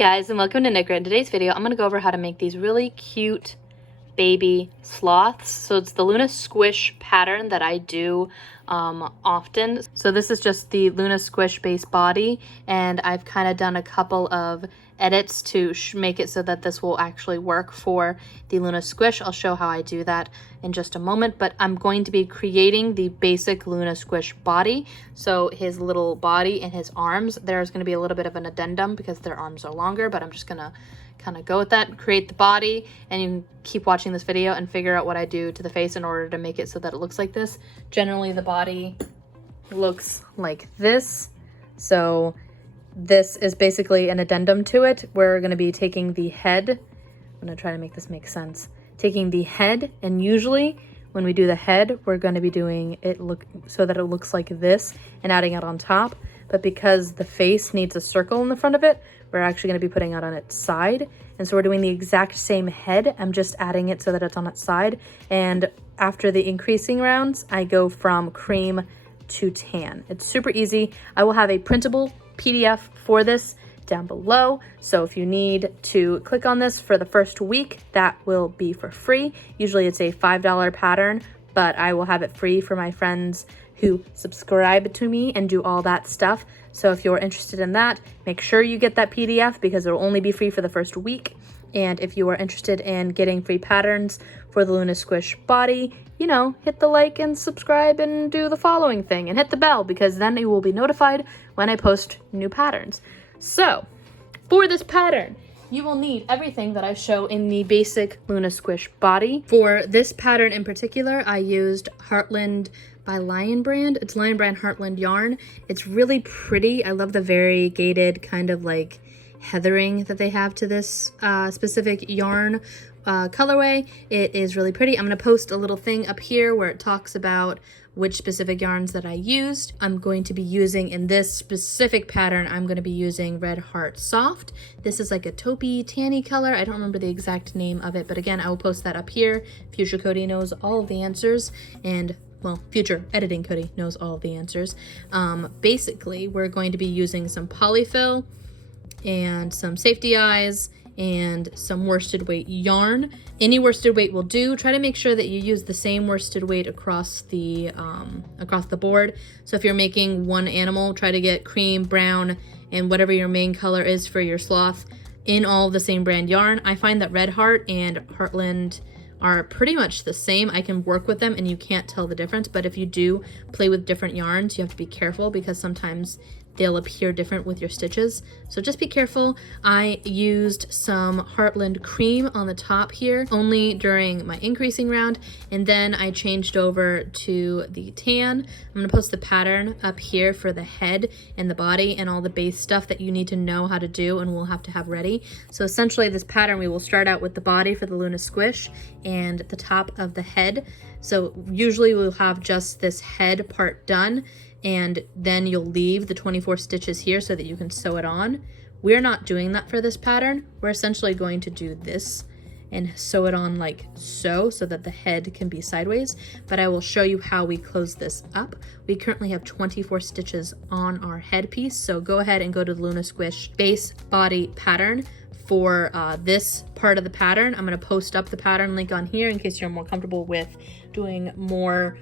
guys, and welcome to Nicra. In today's video, I'm going to go over how to make these really cute baby sloths. So it's the Luna Squish pattern that I do often. So this is just the Luna Squish base body, and I've kind of done a couple of edits to make it so that this will actually work for the Luna Squish. I'll show how I do that in just a moment, but I'm going to be creating the basic Luna Squish body. So his little body and his arms, there's going to be a little bit of an addendum because their arms are longer, but I'm just going to kind of go with that, create the body, and you can keep watching this video and figure out what I do to the face in order to make it so that it looks like this. Generally, the body looks like this. So this is basically an addendum to it. We're going to be taking the head. I'm going to try to make this make sense. Taking the head, and usually when we do the head, we're going to be doing it look so that it looks like this and adding it on top. But because the face needs a circle in the front of it, we're actually going to be putting it on its side. And so we're doing the exact same head. I'm just adding it so that it's on its side. And after the increasing rounds, I go from cream to tan. It's super easy. I will have a printable PDF for this down below. So if you need to click on this for the first week, that will be for free. Usually it's a $5 pattern, but I will have it free for my friends who subscribe to me and do all that stuff. So if you're interested in that, make sure you get that PDF because it will only be free for the first week. And if you are interested in getting free patterns for the Luna Squish body, you know, hit the like and subscribe and do the following thing and hit the bell because then you will be notified when I post new patterns. So for this pattern, you will need everything that I show in the basic Luna Squish body. For this pattern in particular, I used Heartland by Lion Brand. It's Lion Brand Heartland yarn. It's really pretty. I love the variegated kind of like heathering that they have to this specific yarn colorway. It is really pretty. I'm going to post a little thing up here where it talks about which specific yarns that I used. I'm going to be using, in this specific pattern, I'm going to be using Red Heart Soft. This is like a taupey tanny color. I don't remember the exact name of it, but again, I will post that up here. Future Cody knows all of the answers, and well, future editing Cody knows all of the answers. Basically, we're going to be using some polyfill and some safety eyes and some worsted weight yarn. Any worsted weight will do. Try to make sure that you use the same worsted weight across the board. So if you're making one animal, try to get cream, brown, and whatever your main color is for your sloth in all the same brand yarn. I find that Red Heart and Heartland are pretty much the same. I can work with them and you can't tell the difference, but if you do play with different yarns, you have to be careful because sometimes they'll appear different with your stitches. So just be careful. I used some Heartland cream on the top here only during my increasing round, and then I changed over to the tan. I'm going to post the pattern up here for the head and the body and all the base stuff that you need to know how to do and we'll have to have ready. So essentially this pattern, we will start out with the body for the Luna Squish and the top of the head. So usually we'll have just this head part done, and then you'll leave the 24 stitches here so that you can sew it on. We're not doing that for this pattern. We're essentially going to do this and sew it on like so that the head can be sideways, but I will show you how we close this up. We currently have 24 stitches on our headpiece, so go ahead and go to the Luna Squish base body pattern for this part of the pattern. I'm going to post up the pattern link on here in case you're more comfortable with doing more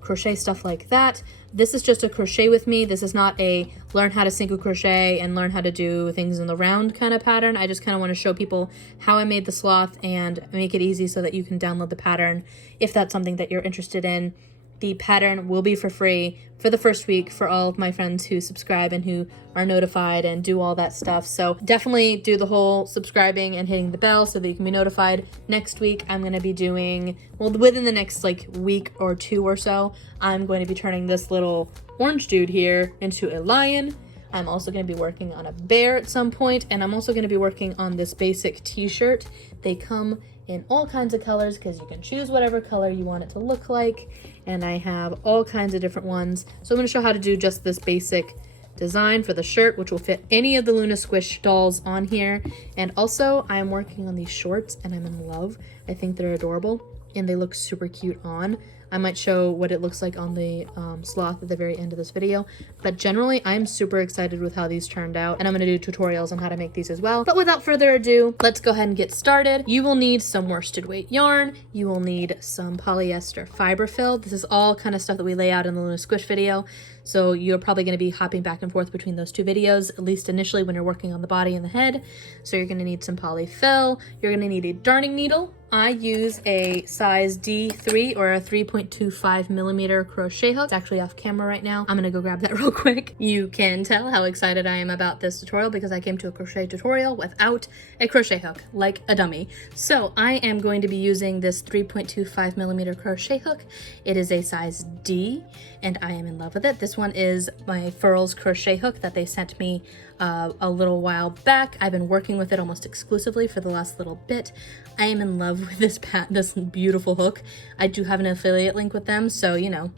crochet stuff like that. This is just a crochet with me. This is not a learn how to single crochet and learn how to do things in the round kind of pattern. I just kind of want to show people how I made the sloth and make it easy so that you can download the pattern if that's something that you're interested in. The pattern will be for free for the first week for all of my friends who subscribe and who are notified and do all that stuff. So definitely do the whole subscribing and hitting the bell so that you can be notified. Next week, I'm going to be doing, well, within the next like week or two or so, I'm going to be turning this little orange dude here into a lion. I'm also going to be working on a bear at some point, and I'm also going to be working on this basic t-shirt. They come in all kinds of colors because you can choose whatever color you want it to look like, and I have all kinds of different ones. So I'm going to show how to do just this basic design for the shirt, which will fit any of the Luna Squish dolls on here. And also I'm working on these shorts and I'm in love. I think they're adorable. and they look super cute on. I might show what it looks like on the Sloth at the very end of this video, but generally I'm super excited with how these turned out, and I'm going to do tutorials on how to make these as well. But without further ado, let's go ahead and get started. You will need some worsted weight yarn. You will need some polyester fiber fill. This is all kind of stuff that we lay out in the Luna Squish video, so you're probably going to be hopping back and forth between those two videos, at least initially when you're working on the body and the head. So you're going to need some poly fill. You're going to need a darning needle. I use a size D3 or a 3.25 millimeter crochet hook. It's actually off camera right now. I'm gonna go grab that real quick. You can tell how excited I am about this tutorial because I came to a crochet tutorial without a crochet hook, like a dummy. So I am going to be using this 3.25 millimeter crochet hook. It is a size D and I am in love with it. This one is my Furls crochet hook that they sent me a little while back. I've been working with it almost exclusively for the last little bit. I am in love with this beautiful hook. I do have an affiliate link with them, so you know,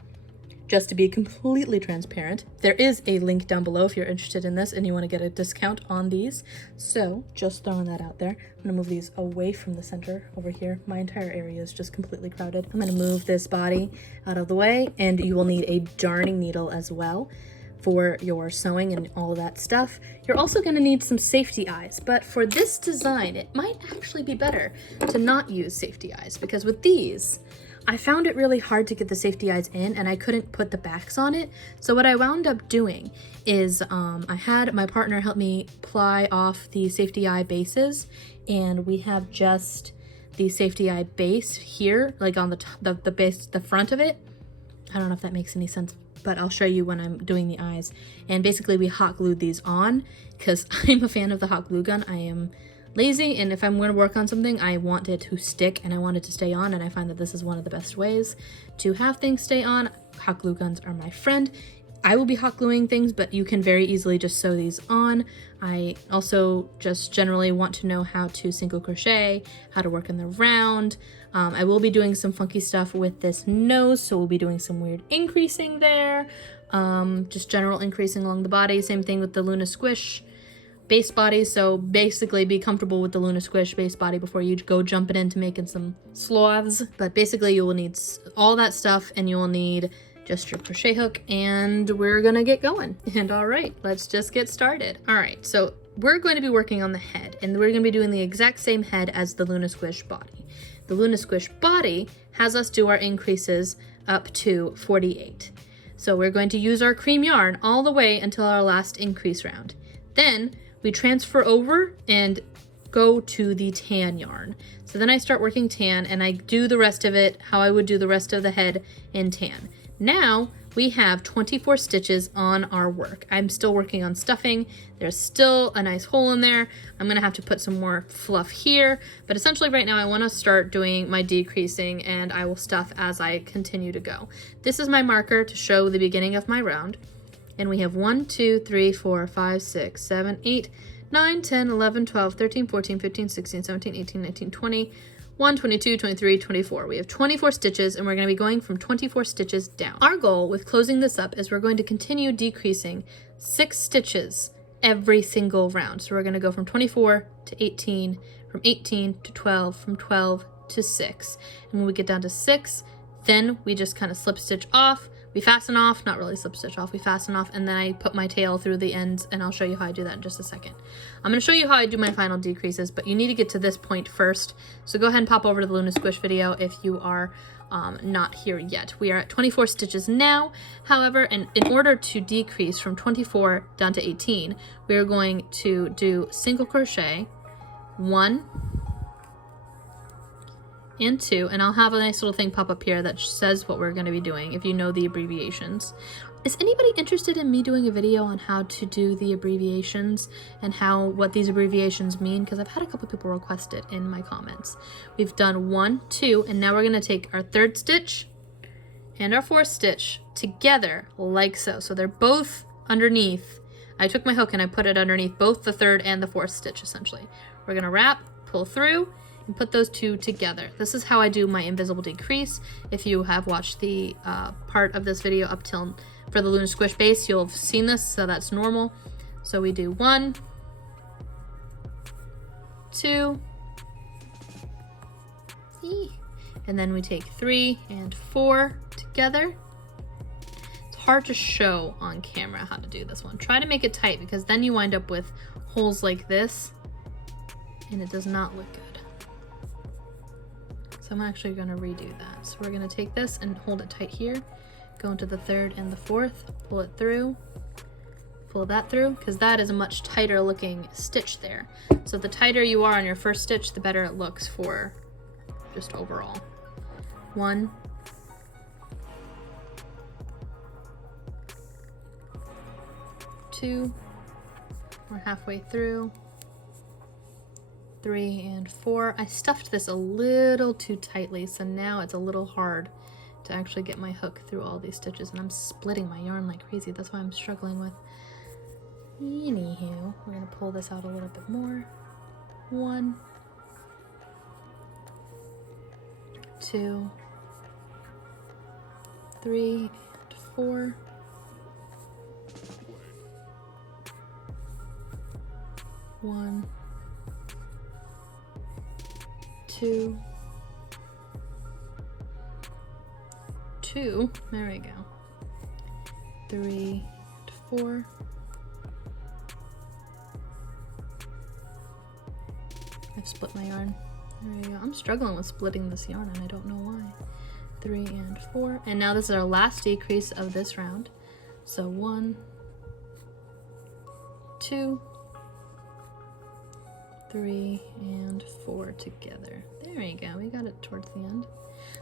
just to be completely transparent, there is a link down below if you're interested in this and you want to get a discount on these. So just throwing that out there. I'm gonna move these away from the center over here. My entire area is just completely crowded. I'm gonna move this body out of the way, and you will need a darning needle as well for your sewing and all of that stuff. You're also going to need some safety eyes, but for this design it might actually be better to not use safety eyes, because with these I found it really hard to get the safety eyes in and I couldn't put the backs on it. So what I wound up doing is I had my partner help me ply off the safety eye bases, and we have just the safety eye base here, like on the base, the front of it. I don't know if that makes any sense, but I'll show you when I'm doing the eyes. And basically we hot glued these on because I'm a fan of the hot glue gun. I am lazy, and if I'm going to work on something, I want it to stick and I want it to stay on, and I find that this is one of the best ways to have things stay on. Hot glue guns are my friend. I will be hot gluing things, but you can very easily just sew these on. I also just generally want to know how to single crochet, how to work in the round. I will be doing some funky stuff with this nose, so we'll be doing some weird increasing there. Just general increasing along the body. Same thing with the Luna Squish base body, so basically be comfortable with the Luna Squish base body before you go jumping into making some sloths. But basically you will need all that stuff, and you will need just your crochet hook, and we're gonna get going. And all right, let's just get started. All right, so we're going to be working on the head, and we're gonna be doing the exact same head as the Luna Squish body. The Luna Squish body has us do our increases up to 48. So we're going to use our cream yarn all the way until our last increase round. Then we transfer over and go to the tan yarn. So then I start working tan, and I do the rest of it how I would do the rest of the head in tan. Now we have 24 stitches on our work. I'm still working on stuffing. There's still a nice hole in there. I'm gonna have to put some more fluff here, but essentially right now I wanna start doing my decreasing, and I will stuff as I continue to go. This is my marker to show the beginning of my round. And we have 1, 2, 3, 4, 5, 6, 7, 8, 9, 10, 11, 12, 13, 14, 15, 16, 17, 18, 19, 20, 1, 22, 23, 24. We have 24 stitches, and we're going to be going from 24 stitches down. Our goal with closing this up is we're going to continue decreasing 6 stitches every single round. So we're going to go from 24 to 18, from 18 to 12, from 12 to 6. And when we get down to 6, then we just kind of slip stitch off. We fasten off, not really slip stitch off, we fasten off, and then I put my tail through the ends, and I'll show you how I do that in just a second. I'm going to show you how I do my final decreases, but you need to get to this point first. So go ahead and pop over to the Luna Squish video if you are not here yet. We are at 24 stitches now. However, in order to decrease from 24 down to 18, we are going to do single crochet, 1 and 2, and I'll have a nice little thing pop up here that says what we're going to be doing if you know the abbreviations. Is anybody interested in me doing a video on how to do the abbreviations and what these abbreviations mean? Because I've had a couple people request it in my comments. We've done 1, 2, and now we're going to take our 3rd stitch and our 4th stitch together like so. So they're both underneath. I took my hook and I put it underneath both the 3rd and the 4th stitch essentially. We're going to wrap, pull through, and put those two together. This is how I do my invisible decrease. If you have watched the part of this video up till for the Luna Squish base, you'll have seen this, so that's normal. So we do 1, 2, and then we take 3 and 4 together. It's hard to show on camera how to do this one. Try to make it tight because then you wind up with holes like this and it does not look good. So I'm actually going to redo that. So we're going to take this and hold it tight here, go into the 3rd and the 4th, pull it through, pull that through, because that is a much tighter looking stitch there. So the tighter you are on your first stitch, the better it looks for just overall. 1, 2, we're halfway through, 3 and 4. I stuffed this a little too tightly, so now it's a little hard to actually get my hook through all these stitches, and I'm splitting my yarn like crazy. That's why I'm struggling with. Anywho, we're gonna pull this out a little bit more. 1, 2, 3 and 4. 1, 2, 2. There we go. 3 and 4. I've split my yarn. There we go. I'm struggling with splitting this yarn and I don't know why. 3 and 4. And now this is our last decrease of this round. So 1, 2, 3 and 4 together. There we go. We got it towards the end.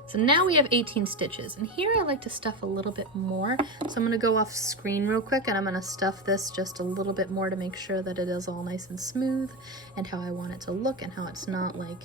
So now we have 18 stitches, and here I like to stuff a little bit more. So I'm going to go off screen real quick and I'm going to stuff this just a little bit more to make sure that it is all nice and smooth and how I want it to look and how it's not like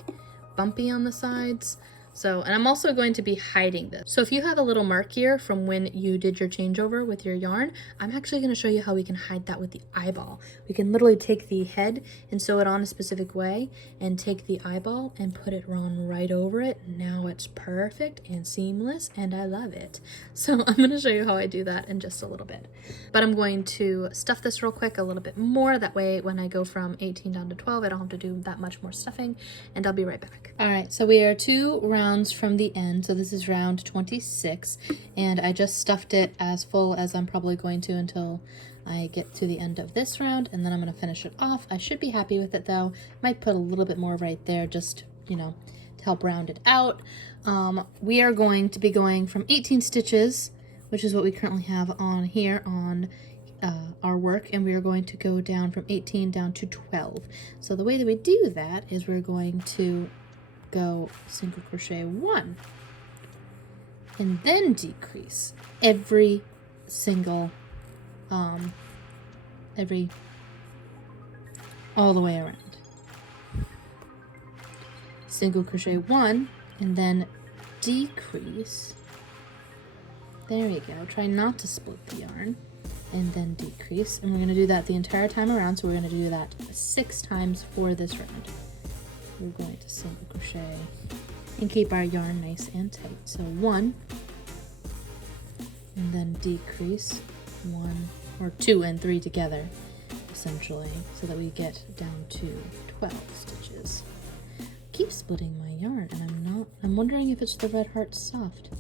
bumpy on the sides. So, and I'm also going to be hiding this. So if you have a little mark here from when you did your changeover with your yarn, I'm actually going to show you how we can hide that with the eyeball. We can literally take the head and sew it on a specific way and take the eyeball and put it on right over it. Now it's perfect and seamless and I love it. So I'm going to show you how I do that in just a little bit. But I'm going to stuff this real quick a little bit more. That way when I go from 18 down to 12, I don't have to do that much more stuffing, and I'll be right back. All right, so we are 2 rounds from the end. So this is round 26, and I just stuffed it as full as I'm probably going to until I get to the end of this round, and then I'm going to finish it off. I should be happy with it though. Might put a little bit more right there, just, you know, to help round it out. We are going to be going from 18 stitches, which is what we currently have on here on our work, and we are going to go down from 18 down to 12. So the way that we do that is we're going to go single crochet 1 and then decrease every single all the way around. Single crochet 1 and then decrease. There we go. Try not to split the yarn, and then decrease, and we're going to do that the entire time around. So we're going to do that 6 times for this round. We're going to single crochet and keep our yarn nice and tight. So 1 and then decrease 1 or 2 and 3 together essentially, so that we get down to 12 stitches. Keep splitting my yarn, and I'm wondering if it's the Red Heart Soft,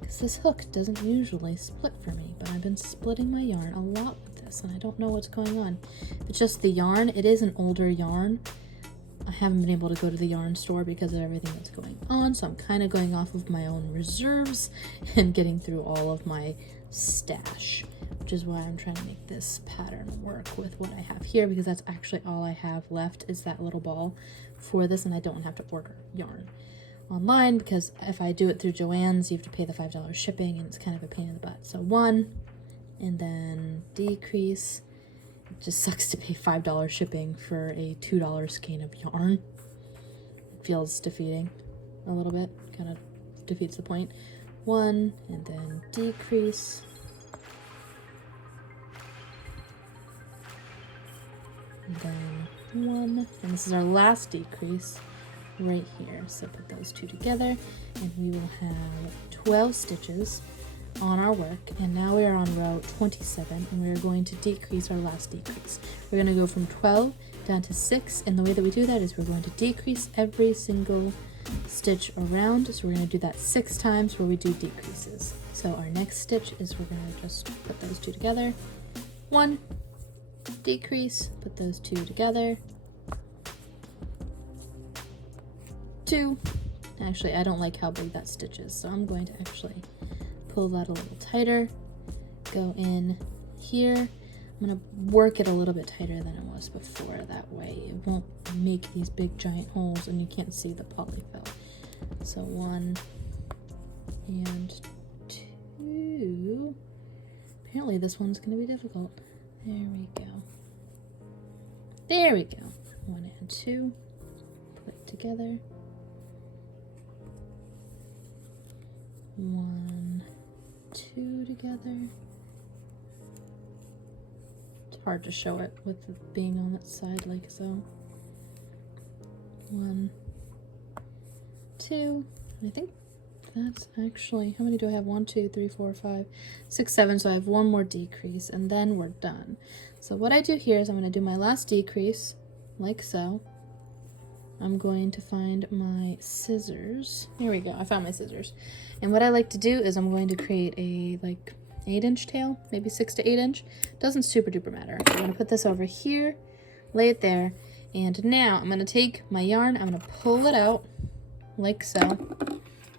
because this hook doesn't usually split for me, but I've been splitting my yarn a lot with this and I don't know what's going on. It's just the yarn. It is an older yarn. I haven't been able to go to the yarn store because of everything that's going on, so I'm kind of going off of my own reserves and getting through all of my stash, which is why I'm trying to make this pattern work with what I have here, because that's actually all I have left is that little ball for this, and I don't have to order yarn online, because if I do it through Joann's, you have to pay the $5 shipping, and it's kind of a pain in the butt. So 1 and then decrease. It just sucks to pay $5 shipping for a $2 skein of yarn. It feels defeating a little bit, kind of defeats the point. 1 and then decrease. And then 1, and this is our last decrease right here. So put those 2 together and we will have 12 stitches on our work, and now we are on row 27, and we are going to decrease our last decrease. We're going to go from 12 down to 6, and the way that we do that is we're going to decrease every single stitch around. So we're going to do that 6 times where we do decreases. So our next stitch is we're going to just put those 2 together. 1, decrease, put those 2 together. 2. Actually, I don't like how big that stitch is, so I'm going to actually pull that a little tighter. Go in here. I'm going to work it a little bit tighter than it was before. That way it won't make these big giant holes and you can't see the polyfill. So 1 and 2. Apparently this one's going to be difficult. There we go. There we go. 1 and 2. Put together. 1, 2 together. It's hard to show it with it being on its side like so. 1, 2. I think that's actually, how many do I have? 1, 2, 3, 4, 5, 6, 7. So I have 1 more decrease and then we're done. So what I do here is I'm going to do my last decrease like so. I'm going to find my scissors. Here we go. I found my scissors. And what I like to do is I'm going to create a like 8-inch tail, maybe 6 to 8 inch. Doesn't super duper matter. I'm going to put this over here, lay it there. And now I'm going to take my yarn. I'm going to pull it out like so.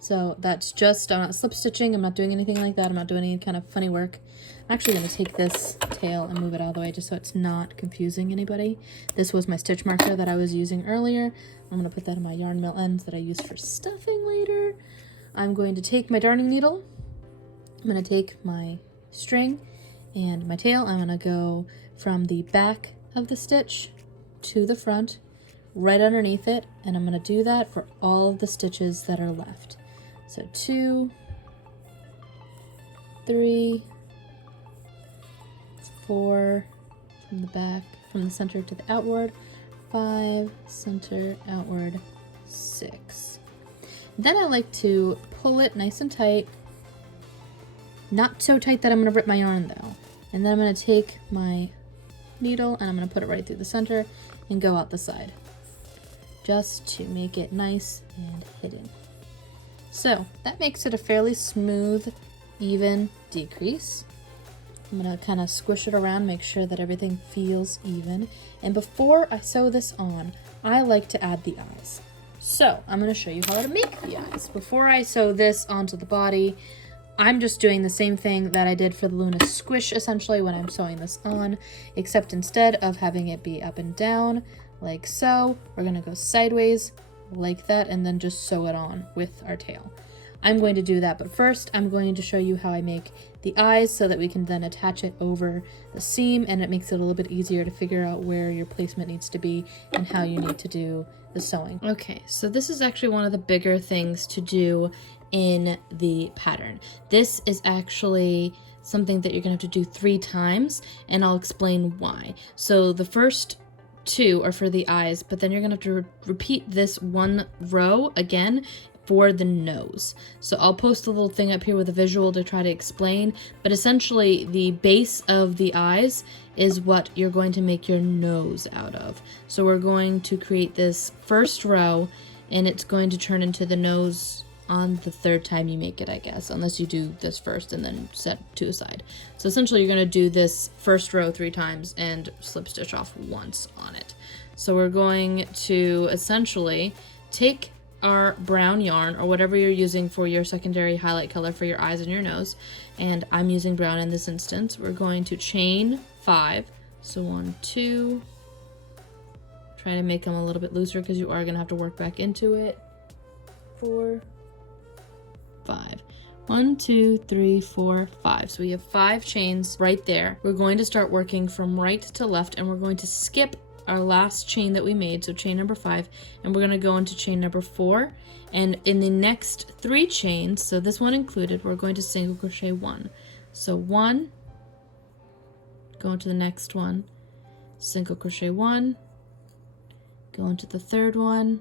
So that's just, I'm not slip stitching. I'm not doing anything like that. I'm not doing any kind of funny work. I'm actually going to take this tail and move it out of the way just so it's not confusing anybody. This was my stitch marker that I was using earlier. I'm going to put that in my yarn mill ends that I use for stuffing later. I'm going to take my darning needle. I'm going to take my string and my tail. I'm going to go from the back of the stitch to the front, right underneath it, and I'm going to do that for all of the stitches that are left. So 2, 3, 4 from the back, from the center to the outward, 5, center, outward, 6. Then I like to pull it nice and tight, not so tight that I'm going to rip my yarn though. And then I'm going to take my needle and I'm going to put it right through the center and go out the side, just to make it nice and hidden. So that makes it a fairly smooth, even decrease. I'm going to kind of squish it around, make sure that everything feels even. And before I sew this on, I like to add the eyes. So I'm going to show you how to make the eyes. Before I sew this onto the body, I'm just doing the same thing that I did for the Luna Squish essentially when I'm sewing this on, except instead of having it be up and down like so, we're going to go sideways like that and then just sew it on with our tail. I'm going to do that, but first I'm going to show you how I make the eyes so that we can then attach it over the seam, and it makes it a little bit easier to figure out where your placement needs to be and how you need to do the sewing. Okay, so this is actually one of the bigger things to do in the pattern. This is actually something that you're gonna have to do 3 times, and I'll explain why. So the first 2 are for the eyes, but then you're gonna have to repeat this 1 row again for the nose. So I'll post a little thing up here with a visual to try to explain, but essentially the base of the eyes is what you're going to make your nose out of. So we're going to create this first row and it's going to turn into the nose on the 3rd time you make it, I guess, unless you do this first and then set 2 aside. So essentially you're going to do this first row 3 times and slip stitch off once on it. So we're going to essentially take our brown yarn or whatever you're using for your secondary highlight color for your eyes and your nose, and I'm using brown in this instance. We're going to chain 5, so 1, 2, try to make them a little bit looser because you are going to have to work back into it, 4, 5. 1, 2, 3, 4, 5. So we have 5 chains right there. We're going to start working from right to left, and we're going to skip our last chain that we made, so chain number 5, and we're going to go into chain number 4, and in the next 3 chains, so this one included, we're going to single crochet 1. So 1, go into the next one, single crochet 1, go into the 3rd one,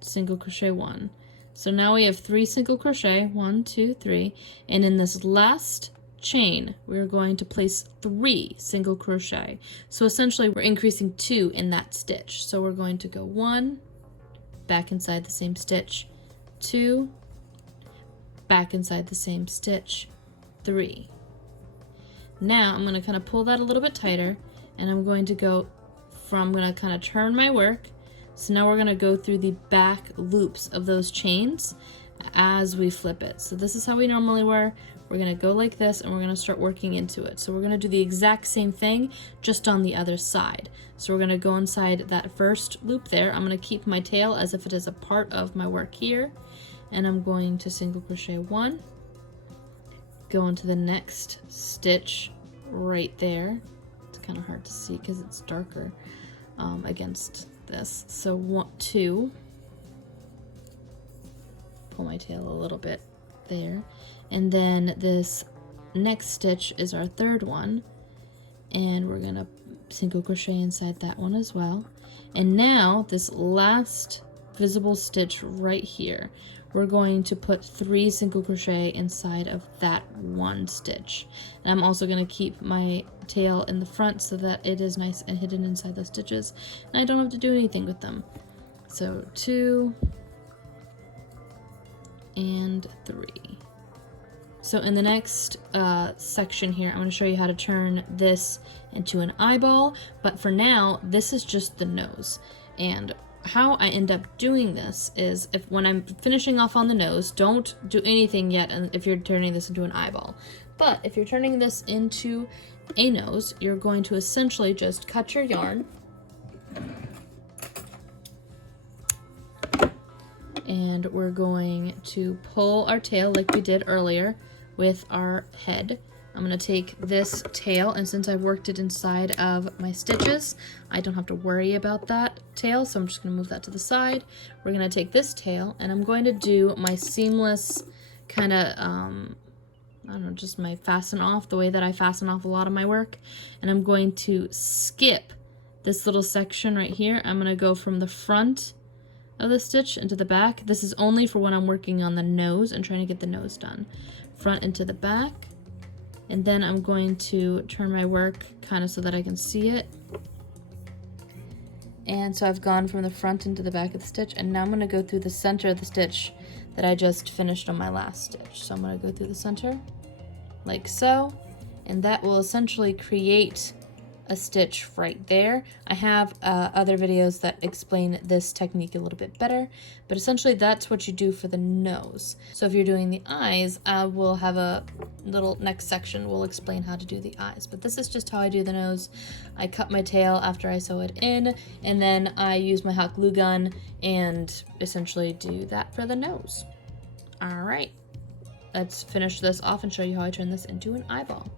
single crochet 1. So now we have 3 single crochet, 1, 2, 3, and in this last chain we're going to place 3 single crochet. So essentially we're increasing 2 in that stitch. So we're going to go 1, back inside the same stitch, 2, back inside the same stitch, 3. Now I'm going to kind of pull that a little bit tighter, and I'm going to I'm going to kind of turn my work. So now we're going to go through the back loops of those chains as we flip it. So this is how we normally were. We're going to go like this, and we're going to start working into it. So we're going to do the exact same thing, just on the other side. So we're going to go inside that first loop there. I'm going to keep my tail as if it is a part of my work here, and I'm going to single crochet 1, go into the next stitch right there. It's kind of hard to see because it's darker against this. So 2, pull my tail a little bit there, and then this next stitch is our third one, and we're gonna single crochet inside that one as well. And now this last visible stitch right here, we're going to put 3 single crochet inside of that one stitch. And I'm also going to keep my tail in the front so that it is nice and hidden inside the stitches, and I don't have to do anything with them. So 2 and 3. So in the next section here, I'm going to show you how to turn this into an eyeball, but for now, this is just the nose. And how I end up doing this is, when I'm finishing off on the nose, don't do anything yet if you're turning this into an eyeball. But if you're turning this into a nose, you're going to essentially just cut your yarn and we're going to pull our tail like we did earlier with our head. I'm going to take this tail, and since I've worked it inside of my stitches, I don't have to worry about that tail, so I'm just going to move that to the side. We're going to take this tail, and I'm going to do my seamless kind of, I don't know, just my fasten off, the way that I fasten off a lot of my work. And I'm going to skip this little section right here. I'm going to go from the front of the stitch into the back. This is only for when I'm working on the nose and trying to get the nose done. Front into the back. And then I'm going to turn my work kind of so that I can see it. And so I've gone from the front into the back of the stitch, and now I'm going to go through the center of the stitch that I just finished on my last stitch. So I'm going to go through the center like so, and that will essentially create a stitch right there. I have other videos that explain this technique a little bit better, but essentially that's what you do for the nose. So if you're doing the eyes, we'll have a little next section will explain how to do the eyes, but this is just how I do the nose. I cut my tail after I sew it in, and then I use my hot glue gun and essentially do that for the nose. All right, let's finish this off and show you how I turn this into an eyeball.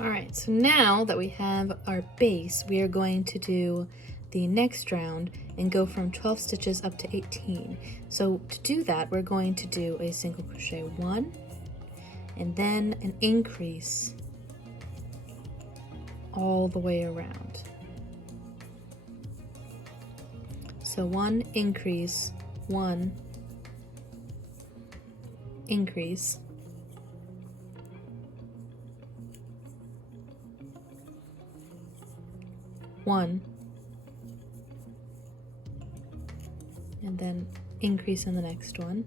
Alright, so now that we have our base, we are going to do the next round and go from 12 stitches up to 18. So to do that, we're going to do a single crochet 1 and then an increase all the way around. So 1 increase, 1 increase, 1, and then increase in the next one.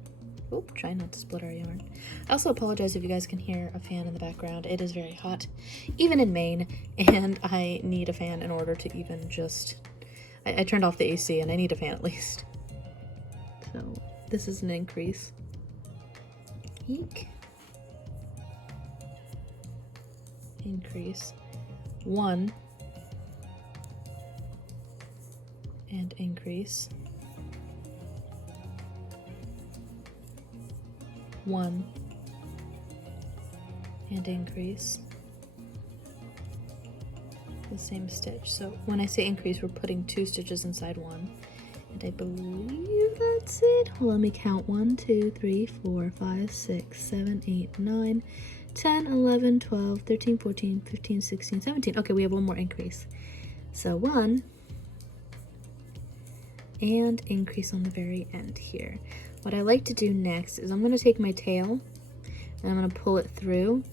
Oop, try not to split our yarn. I also apologize if you guys can hear a fan in the background. It is very hot, even in Maine, and I need a fan in order to even just... I turned off the AC and I need a fan at least. So this is an increase. Eek. Increase. 1. And increase. 1 and increase the same stitch. So when I say increase, we're putting 2 stitches inside 1, and I believe that's it. Hold on, let me count. 1, 2, 3, 4, 5, 6, 7, 8, 9, 10, 11, 12, 13, 14, 15, 16, 17. Okay, we have 1 more increase. So 1 and increase on the very end here. What I like to do next is I'm going to take my tail and I'm going to pull it through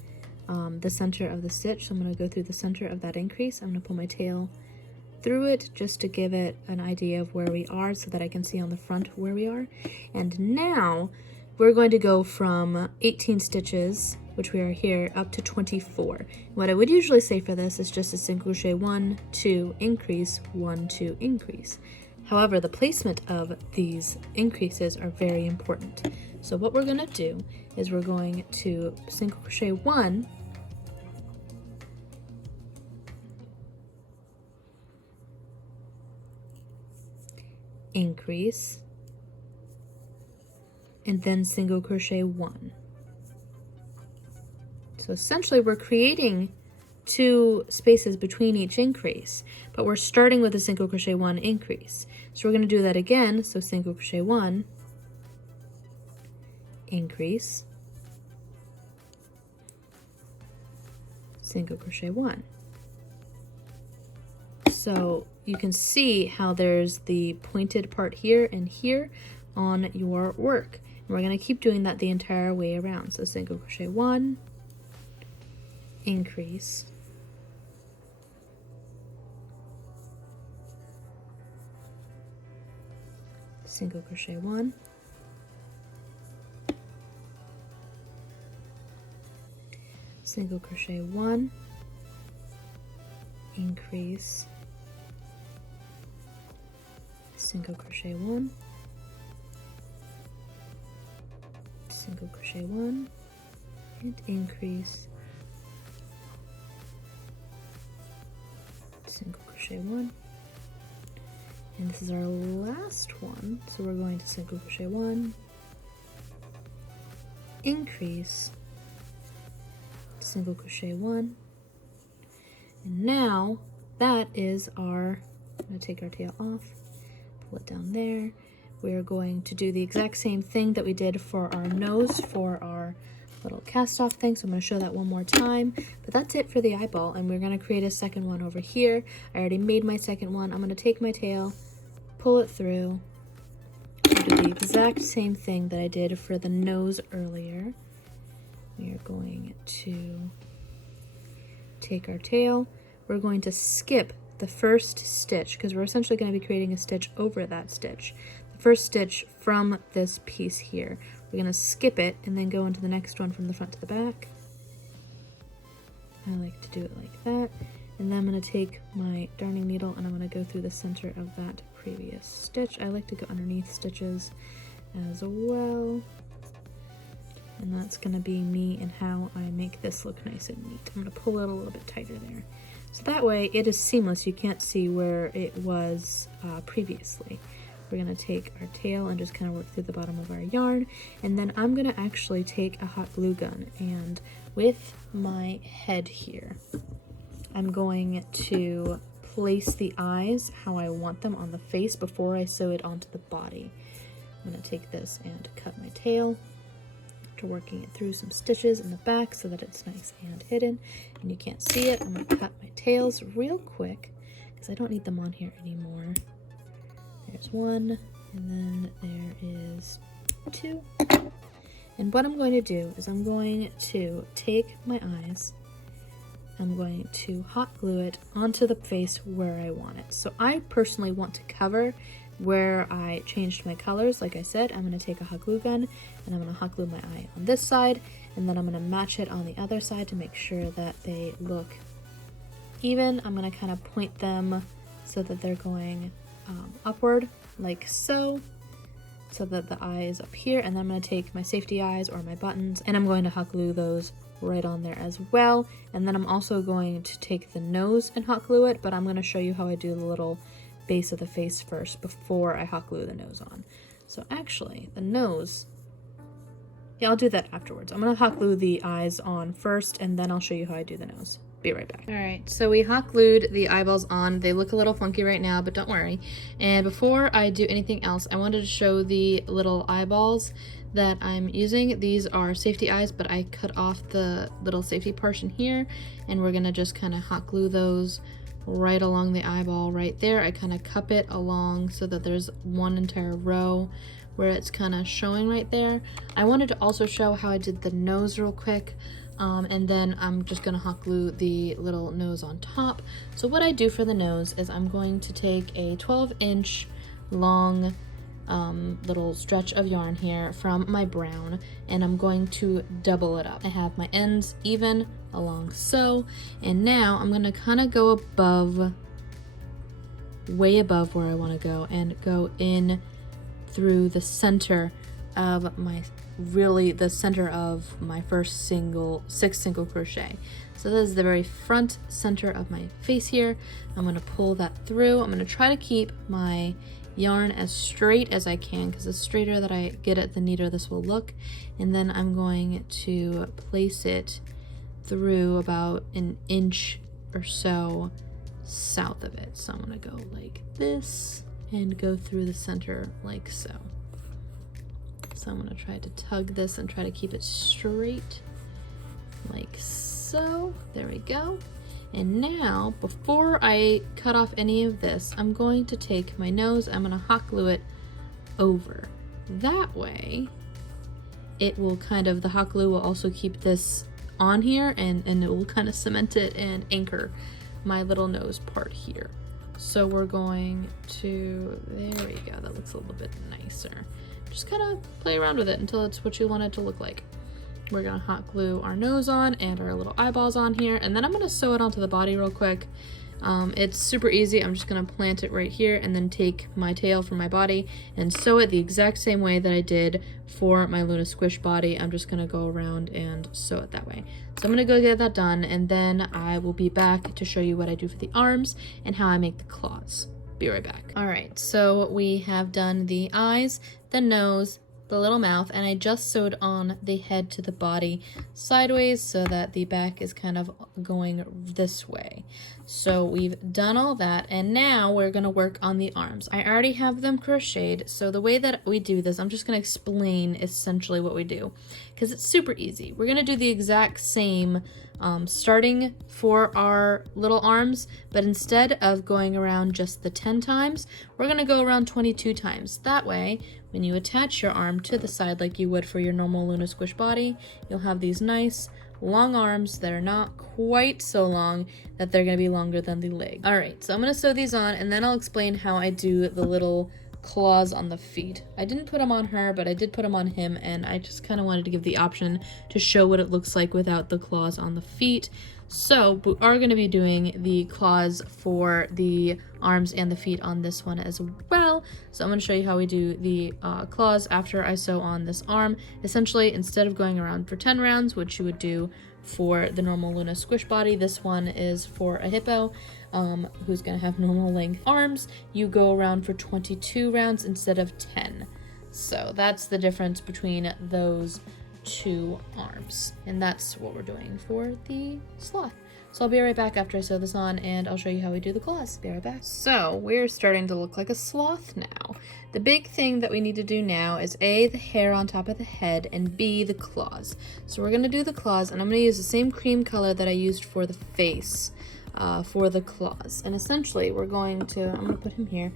the center of the stitch. So I'm going to go through the center of that increase. I'm going to pull my tail through it just to give it an idea of where we are so that I can see on the front where we are. And now we're going to go from 18 stitches, which we are here, up to 24. What I would usually say for this is just a single crochet 1, 2, increase, 1, 2, increase. However, the placement of these increases are very important. So what we're going to do is we're going to single crochet 1, increase, and then single crochet 1. So essentially we're creating 2 spaces between each increase, but we're starting with a single crochet 1 increase. So we're going to do that again. So single crochet 1, increase, single crochet 1. So you can see how there's the pointed part here and here on your work. And we're going to keep doing that the entire way around. So single crochet 1, increase, single crochet 1, single crochet 1, increase, single crochet 1, single crochet 1, and increase, single crochet 1, and this is our last one, so we're going to single crochet 1, increase, single crochet 1, and now that is our, I'm going to take our tail off, pull it down there. We're going to do the exact same thing that we did for our nose for our little cast off thing, so I'm going to show that one more time. But that's it for the eyeball, and we're going to create a second one over here. I already made my second one. I'm going to take my tail, pull it through, do the exact same thing that I did for the nose earlier. We are going to take our tail. We're going to skip the first stitch because we're essentially going to be creating a stitch over that stitch. The first stitch from this piece here. We're going to skip it and then go into the next one from the front to the back. I like to do it like that. And then I'm going to take my darning needle and I'm going to go through the center of that previous stitch. I like to go underneath stitches as well. And that's going to be me and how I make this look nice and neat. I'm going to pull it a little bit tighter there. So that way it is seamless. You can't see where it was previously. We're going to take our tail and just kind of work through the bottom of our yarn. And then I'm going to actually take a hot glue gun and with my head here, I'm going to place the eyes how I want them on the face before I sew it onto the body. I'm going to take this and cut my tail after working it through some stitches in the back so that it's nice and hidden and you can't see it. I'm going to cut my tails real quick because I don't need them on here anymore. There's one, and then there is 2. And what I'm going to do is I'm going to take my eyes, I'm going to hot glue it onto the face where I want it. So I personally want to cover where I changed my colors. Like I said, I'm going to take a hot glue gun and I'm going to hot glue my eye on this side, and then I'm going to match it on the other side to make sure that they look even. I'm going to kind of point them so that they're going upward like so that the eye is up here, and then I'm going to take my safety eyes or my buttons and I'm going to hot glue those right on there as well. And then I'm also going to take the nose and hot glue it, but I'm going to show you how I do the little base of the face first before I hot glue the nose on. So actually the nose, yeah, I'll do that afterwards. I'm going to hot glue the eyes on first and then I'll show you how I do the nose. Be right back. All right, so we hot glued the eyeballs on. They look a little funky right now, but don't worry. And before I do anything else, I wanted to show the little eyeballs that I'm using. These are safety eyes, but I cut off the little safety portion here, and we're gonna just kind of hot glue those right along the eyeball right there. I kind of cup it along so that there's one entire row where it's kind of showing right there. I wanted to also show how I did the nose real quick. And then I'm just gonna hot glue the little nose on top. So what I do for the nose is I'm going to take a 12-inch long little stretch of yarn here from my brown, and I'm going to double it up. I have my ends even along so, and now I'm gonna kind of go above, way above where I want to go, and go in through the center of my, really the center of my first six single crochet. So this is the very front center of my face here. I'm going to pull that through. I'm going to try to keep my yarn as straight as I can, because the straighter that I get it, the neater this will look. And then I'm going to place it through about an inch or so south of it. So I'm going to go like this and go through the center like so. So I'm going to try to tug this and try to keep it straight like so. There we go. And now, before I cut off any of this, I'm going to take my nose, I'm going to hot glue it over. That way, it will kind of, the hot glue will also keep this on here, and it will kind of cement it and anchor my little nose part here. So we're going to, there we go, that looks a little bit nicer. Just kind of play around with it until it's what you want it to look like. We're gonna hot glue our nose on and our little eyeballs on here, and then I'm gonna sew it onto the body real quick. It's super easy. I'm just gonna plant it right here and then take my tail from my body and sew it the exact same way that I did for my Luna Squish body. I'm just gonna go around and sew it that way. So I'm gonna go get that done, and then I will be back to show you what I do for the arms and how I make the claws. Be right back. All right, so we have done the eyes, the nose, the little mouth, and I just sewed on the head to the body sideways so that the back is kind of going this way. So we've done all that, and now we're going to work on the arms. I already have them crocheted, so the way that we do this, I'm just going to explain essentially what we do, because it's super easy. We're going to do the exact same starting for our little arms, but instead of going around just the 10 times, we're going to go around 22 times. That way, when you attach your arm to the side like you would for your normal Luna Squish body, you'll have these nice long arms that are not quite so long that they're going to be longer than the leg. All right, so I'm going to sew these on, and then I'll explain how I do the little claws on the feet. I didn't put them on her, but I did put them on him, and I just kind of wanted to give the option to show what it looks like without the claws on the feet. So we are going to be doing the claws for the arms and the feet on this one as well. So I'm going to show you how we do the claws after I sew on this arm. Essentially, instead of going around for 10 rounds, which you would do for the normal Luna Squish body, this one is for a hippo who's going to have normal length arms. You go around for 22 rounds instead of 10. So that's the difference between those two arms, and that's what we're doing for the sloth. So I'll be right back after I sew this on, and I'll show you how we do the claws. Be right back. So we're starting to look like a sloth now. The big thing that we need to do now is A, the hair on top of the head, and B, the claws. So we're going to do the claws, and I'm going to use the same cream color that I used for the face for the claws. And essentially we're going to, I'm going to put him here,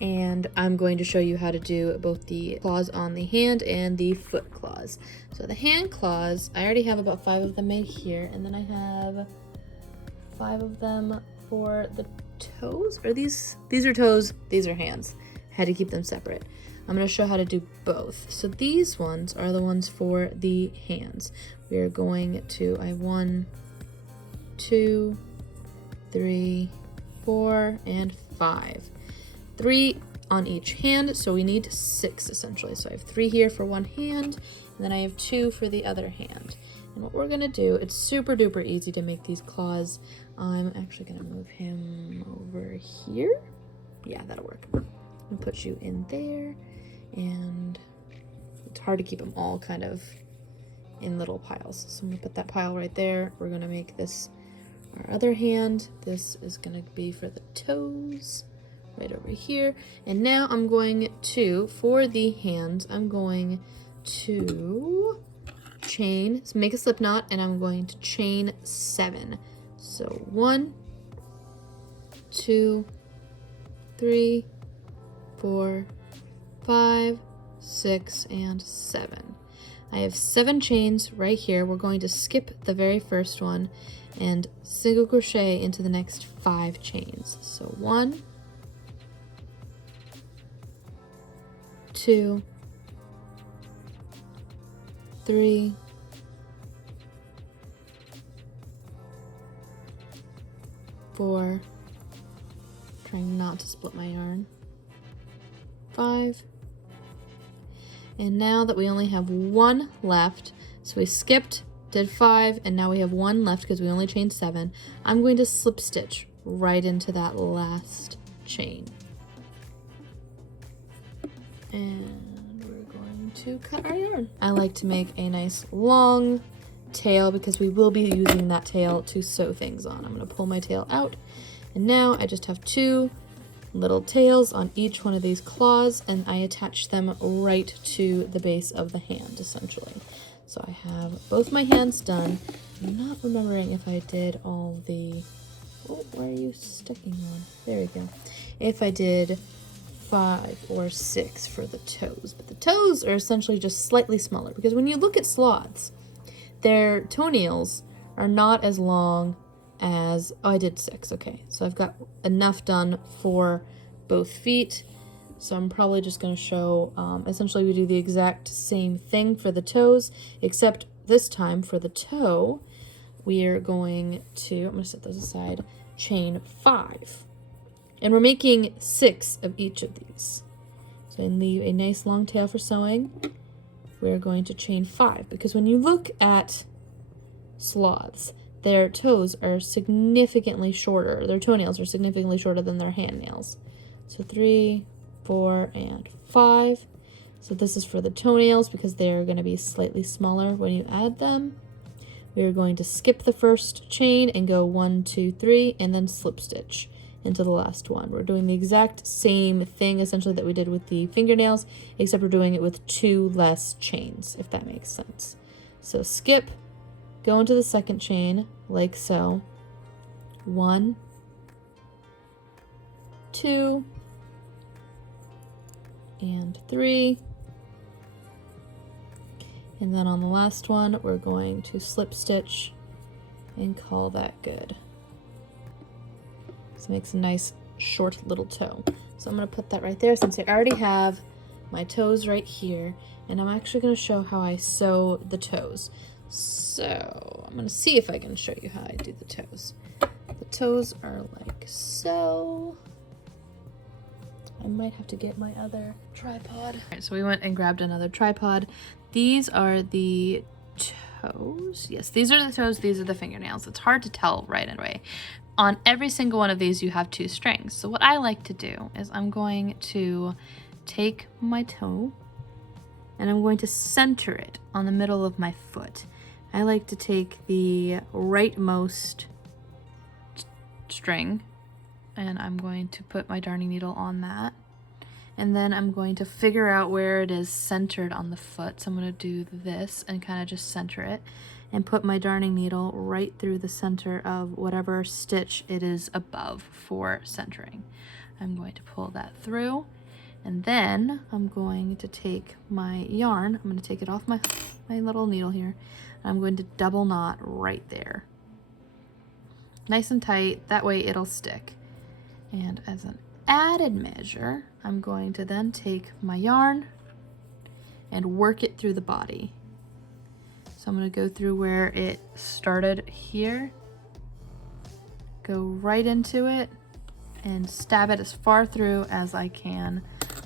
and I'm going to show you how to do both the claws on the hand and the foot claws. So the hand claws, I already have about 5 of them made here, and then I have 5 of them for the toes. Are these are toes, these are hands. Had to keep them separate. I'm going to show how to do both. So these ones are the ones for the hands. We are going to, I have 1, 2, 3, 4, and 5. 3 on each hand, so we need 6 essentially. So I have 3 here for one hand, and then I have 2 for the other hand. And what we're gonna do, it's super duper easy to make these claws. I'm actually gonna move him over here. Yeah, that'll work. I'm gonna put you in there, and it's hard to keep them all kind of in little piles. So I'm gonna put that pile right there. We're gonna make this our other hand. This is gonna be for the toes. Right over here. And now I'm going to, for the hands, I'm going to chain, so make a slip knot, and I'm going to chain 7. So 1, 2, 3, 4, 5, 6, and 7. I have 7 chains right here. We're going to skip the very first one and single crochet into the next 5 chains. So 1, 2, 3, 4, trying not to split my yarn, 5, and now that we only have 1 left, so we skipped, did 5, and now we have 1 left because we only chained 7, I'm going to slip stitch right into that last chain. And we're going to cut our yarn. I like to make a nice long tail because we will be using that tail to sew things on. I'm going to pull my tail out, and now I just have 2 little tails on each one of these claws, and I attach them right to the base of the hand essentially. So I have both my hands done. I'm not remembering if I did all the, oh, where are you sticking on? There we go. If I did 5 or 6 for the toes, but the toes are essentially just slightly smaller because when you look at sloths, their toenails are not as long as, oh, I did 6, okay. So I've got enough done for both feet. So I'm probably just going to show, essentially we do the exact same thing for the toes, except this time for the toe, we are going to, I'm going to set those aside, chain 5. And we're making 6 of each of these. So I leave a nice long tail for sewing. We're going to chain 5 because when you look at sloths, their toes are significantly shorter. Their toenails are significantly shorter than their hand nails. So 3, 4, and 5. So this is for the toenails because they're going to be slightly smaller when you add them. We're going to skip the first chain and go 1, 2, 3, and then slip stitch into the last one. We're doing the exact same thing essentially that we did with the fingernails, except we're doing it with 2 less chains, if that makes sense. So skip, go into the second chain like so. 1, 2, and 3. And then on the last one, we're going to slip stitch and call that good. So it makes a nice short little toe. So I'm going to put that right there since I already have my toes right here. And I'm actually going to show how I sew the toes. So I'm going to see if I can show you how I do the toes. The toes are like so. I might have to get my other tripod. All right, so we went and grabbed another tripod. These are the toes. Yes, these are the toes. These are the fingernails. It's hard to tell right away. On every single one of these, you have 2 strings. So what I like to do is I'm going to take my toe and I'm going to center it on the middle of my foot. I like to take the rightmost string and I'm going to put my darning needle on that. And then I'm going to figure out where it is centered on the foot. So I'm going to do this and kind of just center it and put my darning needle right through the center of whatever stitch it is above for centering. I'm going to pull that through, and then I'm going to take my yarn, I'm going to take it off my little needle here, and I'm going to double knot right there. Nice and tight, that way it'll stick. And as an added measure, I'm going to then take my yarn and work it through the body. So I'm going to go through where it started here, go right into it, and stab it as far through as I can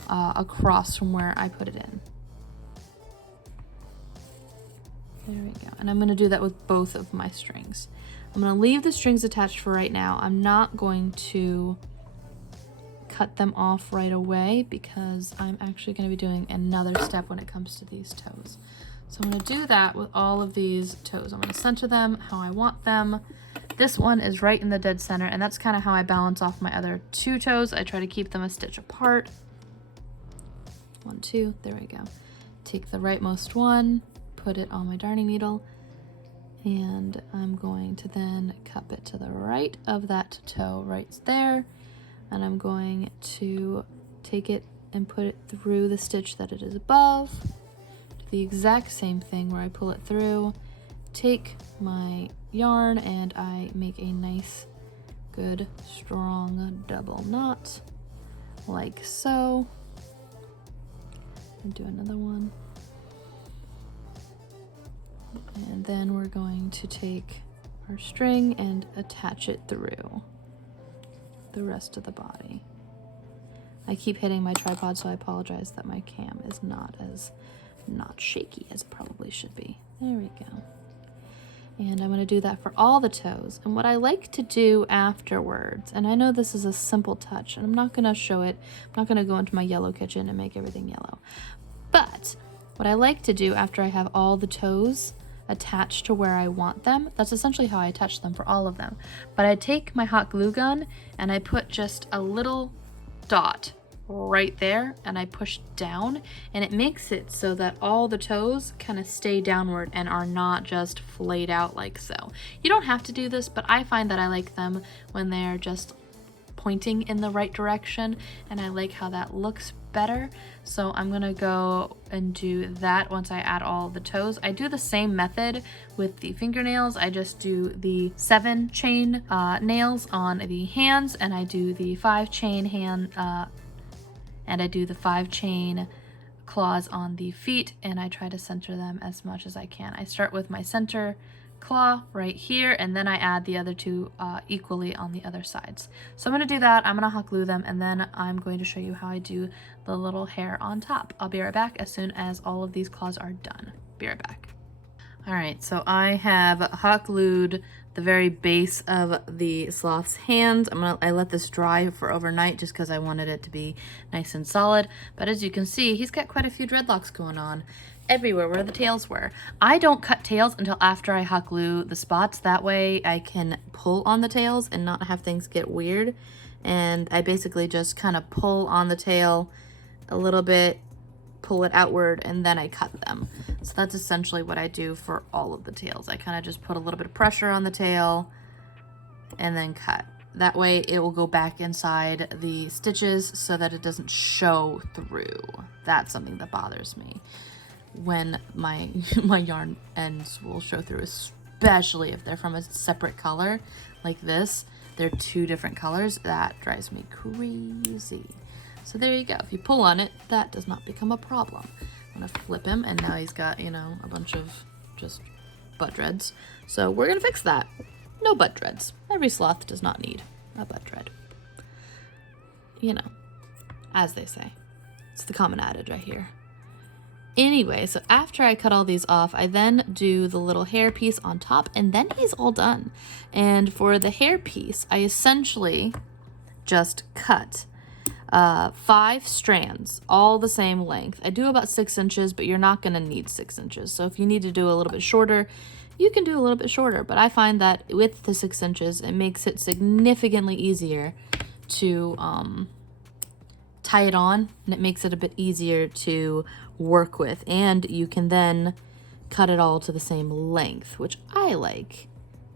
across from where I put it in. There we go. And I'm going to do that with both of my strings. I'm going to leave the strings attached for right now. I'm not going to cut them off right away because I'm actually going to be doing another step when it comes to these toes. So I'm going to do that with all of these toes. I'm going to center them how I want them. This one is right in the dead center, and that's kind of how I balance off my other 2 toes. I try to keep them a stitch apart. 1, 2, there we go. Take the rightmost one, put it on my darning needle, and I'm going to then cup it to the right of that toe right there, and I'm going to take it and put it through the stitch that it is above, the exact same thing where I pull it through, take my yarn, and I make a nice, good, strong double knot, like so. And do another one. And then we're going to take our string and attach it through the rest of the body. I keep hitting my tripod, so I apologize that my cam is not shaky as it probably should be. There we go. And I'm going to do that for all the toes. And what I like to do afterwards, and I know this is a simple touch, and I'm not going to show it, I'm not going to go into my yellow kitchen and make everything yellow. But what I like to do after I have all the toes attached to where I want them, that's essentially how I attach them for all of them. But I take my hot glue gun and I put just a little dot right there, and I push down, and it makes it so that all the toes kind of stay downward and are not just flayed out like so. You don't have to do this, but I find that I like them when they're just pointing in the right direction, and I like how that looks better. So I'm gonna go and do that once I add all the toes. I do the same method with the fingernails. I just do the 7 chain nails on the hands, and I do the 5 chain and I do the 5 chain claws on the feet, and I try to center them as much as I can. I start with my center claw right here, and then I add the other 2 equally on the other sides. So I'm going to do that. I'm going to hot glue them, and then I'm going to show you how I do the little hair on top. I'll be right back as soon as all of these claws are done. Be right back. All right, so I have hot glued the very base of the sloth's hands. I let this dry for overnight just because I wanted it to be nice and solid. But as you can see, he's got quite a few dreadlocks going on everywhere where the tails were. I don't cut tails until after I hot glue the spots. That way I can pull on the tails and not have things get weird. And I basically just kind of pull on the tail a little bit, pull it outward, and then I cut them. So that's essentially what I do for all of the tails. I kind of just put a little bit of pressure on the tail and then cut. That way it will go back inside the stitches so that it doesn't show through. That's something that bothers me when my yarn ends will show through, especially if they're from a separate color like this. They're 2 different colors. That drives me crazy. So there you go. If you pull on it, that does not become a problem. I'm gonna flip him, and now he's got, you know, a bunch of just butt dreads. So we're gonna fix that. No butt dreads. Every sloth does not need a butt dread. You know, as they say. It's the common adage right here. Anyway, so after I cut all these off, I then do the little hair piece on top, and then he's all done. And for the hair piece, I essentially just cut 5 strands, all the same length. I do about 6 inches, but you're not going to need 6 inches. So if you need to do a little bit shorter, you can do a little bit shorter. But I find that with the 6 inches, it makes it significantly easier to tie it on, and it makes it a bit easier to work with. And you can then cut it all to the same length, which I like.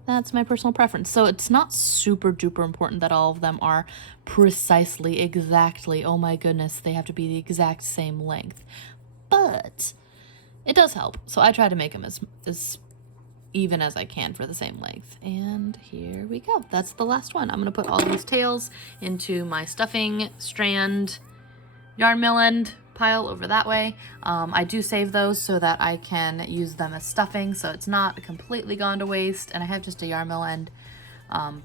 That's my personal preference. So it's not super duper important that all of them are precisely, exactly, oh my goodness, they have to be the exact same length. But it does help. So I try to make them as even as I can for the same length. And here we go. That's the last one. I'm going to put all these tails into my stuffing strand yarn mill end pile over that way. I do save those so that I can use them as stuffing, so it's not completely gone to waste. And I have just a yarn mill end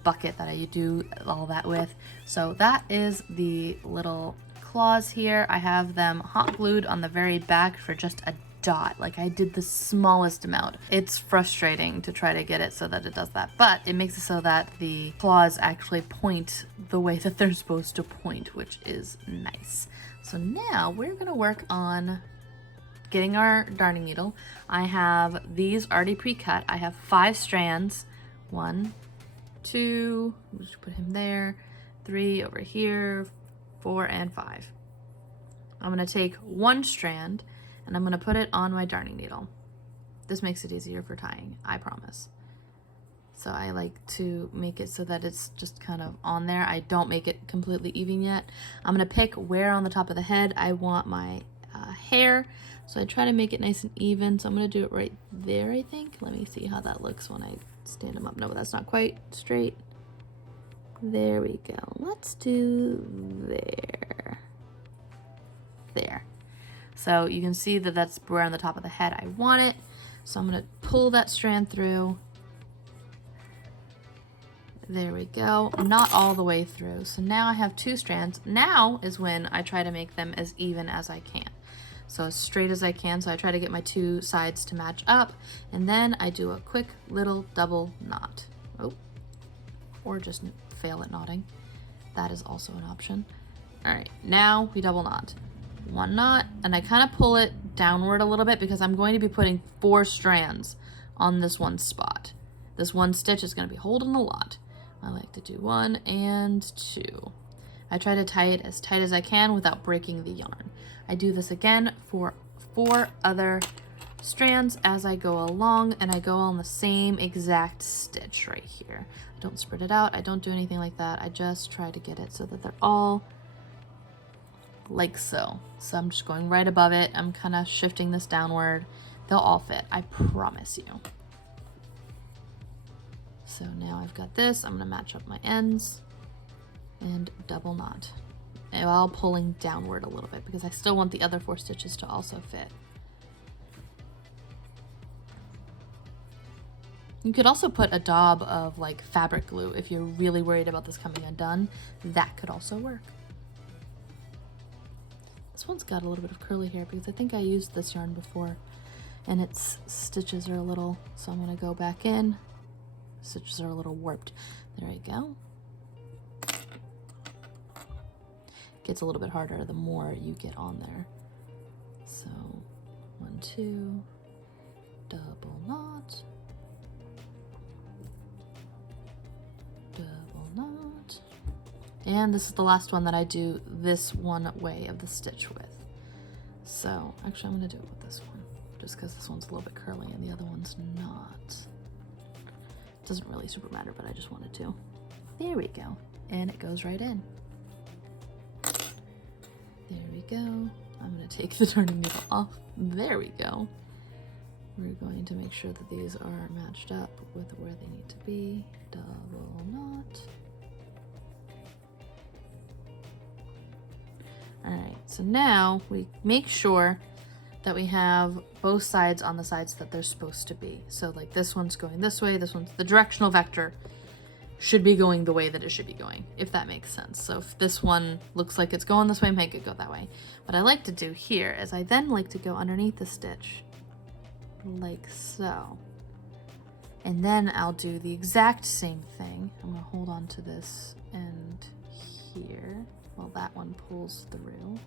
bucket that I do all that with. So that is the little claws here. I have them hot glued on the very back for just a dot. Like, I did the smallest amount. It's frustrating to try to get it so that it does that, but it makes it so that the claws actually point the way that they're supposed to point, which is nice. So now we're gonna work on getting our darning needle. I have these already pre-cut. I have 5 strands. 1, 2, we'll just put him there, 3 over here, 4 and 5. I'm gonna take 1 strand and I'm gonna put it on my darning needle. This makes it easier for tying, I promise. So I like to make it so that it's just kind of on there. I don't make it completely even yet. I'm gonna pick where on the top of the head I want my hair. So I try to make it nice and even. So I'm going to do it right there, I think. Let me see how that looks when I stand them up. No, that's not quite straight. There we go. Let's do there. There. So you can see that that's where on the top of the head I want it. So I'm going to pull that strand through. There we go. Not all the way through. So now I have 2 strands. Now is when I try to make them as even as I can. So as straight as I can. So I try to get my 2 sides to match up. And then I do a quick little double knot. Oh, or just fail at knotting. That is also an option. All right, now we double knot. 1 knot, and I kind of pull it downward a little bit because I'm going to be putting 4 strands on this one spot. This one stitch is going to be holding a lot. I like to do 1 and 2. I try to tie it as tight as I can without breaking the yarn. I do this again for 4 other strands as I go along, and I go on the same exact stitch right here. I don't spread it out. I don't do anything like that. I just try to get it so that they're all like so. So I'm just going right above it. I'm kind of shifting this downward. They'll all fit, I promise you. So now I've got this. I'm going to match up my ends and double knot, and while pulling downward a little bit because I still want the other 4 stitches to also fit. You could also put a daub of like fabric glue if you're really worried about this coming undone. That could also work. This one's got a little bit of curly hair because I think I used this yarn before and its stitches are a little, so I'm going to go back in. Stitches are a little warped. There we go. Gets a little bit harder the more you get on there. So 1, 2, double knot, double knot, and this is the last one that I do this one way of the stitch with. So actually I'm going to do it with this one just because this one's a little bit curly and the other one's not. Doesn't really super matter, but I just wanted to. There we go. And it goes right in. There we go. I'm going to take the turning needle off. There we go. We're going to make sure that these are matched up with where they need to be. Double knot. All right, so now we make sure that we have both sides on the sides that they're supposed to be. So like this one's going this way, this one's the directional vector should be going the way that it should be going, if that makes sense. So if this one looks like it's going this way, make it go that way. What I like to do here is I then like to go underneath the stitch like so. And then I'll do the exact same thing. I'm gonna hold on to this end here while that one pulls through.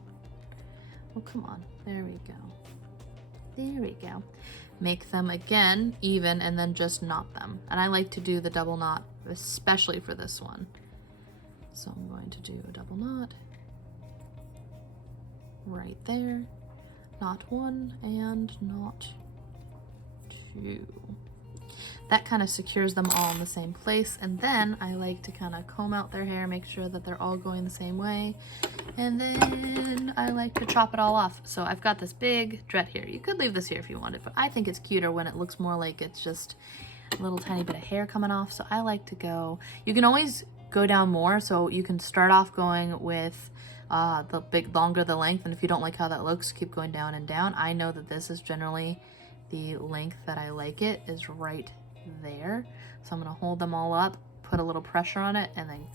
Oh, come on, there we go. There we go. Make them again even and then just knot them. And I like to do the double knot, especially for this one. So I'm going to do a double knot right there. Knot 1 and knot 2. That kind of secures them all in the same place. And then I like to kind of comb out their hair, make sure that they're all going the same way. And then I like to chop it all off. So I've got this big dret here. You could leave this here if you wanted, but I think it's cuter when it looks more like it's just a little tiny bit of hair coming off. So I like to go, you can always go down more. So you can start off going with the big longer the length. And if you don't like how that looks, keep going down and down. I know that this is generally the length that I like it is right there. So I'm going to hold them all up, put a little pressure on it, and then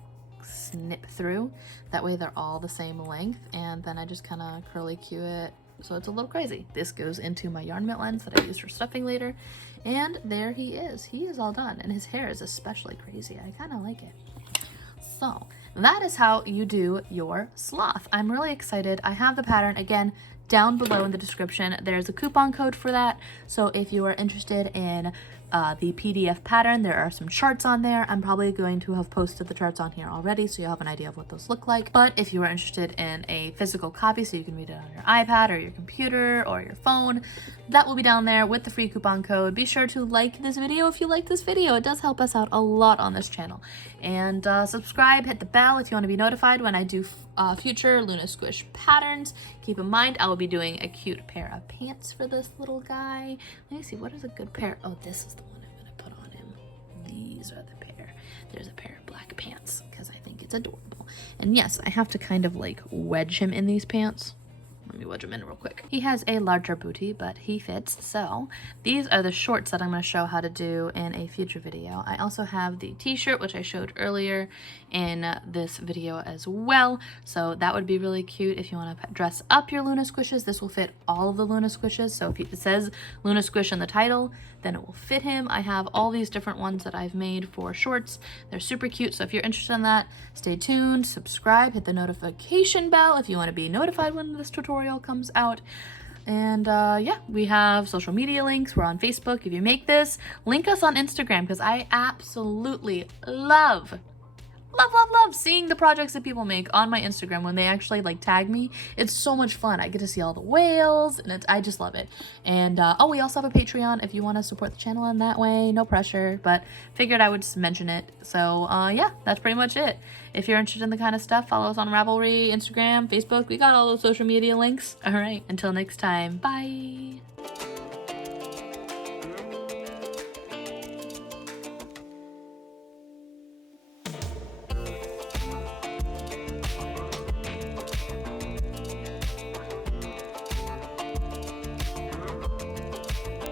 snip through. That way they're all the same length, and then I just kind of curly cue it so it's a little crazy. This goes into my yarn mitt lens that I use for stuffing later, and there he is. He is all done, and his hair is especially crazy. I kind of like it. So that is how you do your sloth. I'm really excited. I have the pattern again down below in the description. There's a coupon code for that, so if you are interested in the PDF pattern. There are some charts on there. I'm probably going to have posted the charts on here already, so you'll have an idea of what those look like. But if you are interested in a physical copy so you can read it on your iPad or your computer or your phone, that will be down there with the free coupon code. Be sure to like this video if you like this video. It does help us out a lot on this channel. And subscribe, hit the bell if you want to be notified when I do future Luna Squish patterns. Keep in mind, I will be doing a cute pair of pants for this little guy. Let me see, what is a good pair? Oh, this is the one I'm going to put on him. These are the pair. There's a pair of black pants because I think it's adorable. And yes, I have to kind of like wedge him in these pants. Let me wedge him in real quick. He has a larger booty, but he fits. So these are the shorts that I'm going to show how to do in a future video. I also have the t-shirt, which I showed earlier in this video as well. So that would be really cute if you want to dress up your Luna Squishes. This will fit all of the Luna Squishes. So if it says Luna Squish in the title, then it will fit him. I have all these different ones that I've made for shorts. They're super cute. So if you're interested in that, stay tuned, subscribe, hit the notification bell if you want to be notified when this tutorial comes out. And yeah, we have social media links. We're on Facebook. If you make this, link us on Instagram because I absolutely love seeing the projects that people make on my Instagram when they actually like tag me. It's so much fun. I get to see all the whales and I just love it. And oh, we also have a Patreon if you want to support the channel in that way. No pressure, but figured I would just mention it. So yeah, that's pretty much it. If you're interested in the kind of stuff, follow us on Ravelry, Instagram, Facebook. We got all those social media links. All right, until next time, bye.